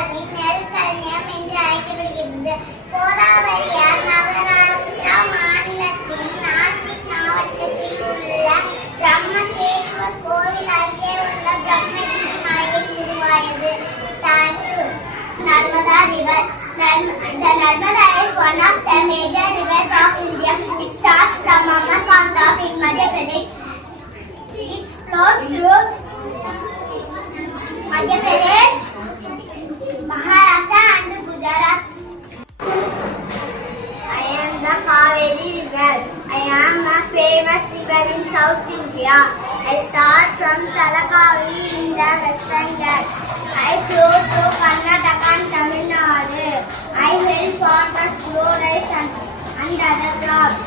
இந்தியாவின் நெற்களஞ்சியம் என்று அழைக்கப்படுகிறது. கோதாவரியார் மகாராஷ்டிரா மாநிலத்தின் நாசிக் மாவட்டத்தில் உள்ள பிரம்மதேஸ்வர் கோவில் அருகே உள்ள பிரம்மகிரி மலையில் உருவாயது. Narmada River. The Narmada is one of the major rivers of India. It starts from Amarkantak in Madhya Pradesh. It flows through Madhya Pradesh, Maharashtra and Gujarat. I am the Kaveri River. I am a famous river in South India. I start from Talakavi in the Western Ghats. I flow through Karnataka and Tamil Nadu. I help farmers grow rice and other crops.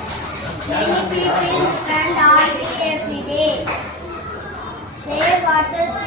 Many people depend on it every day. Save water.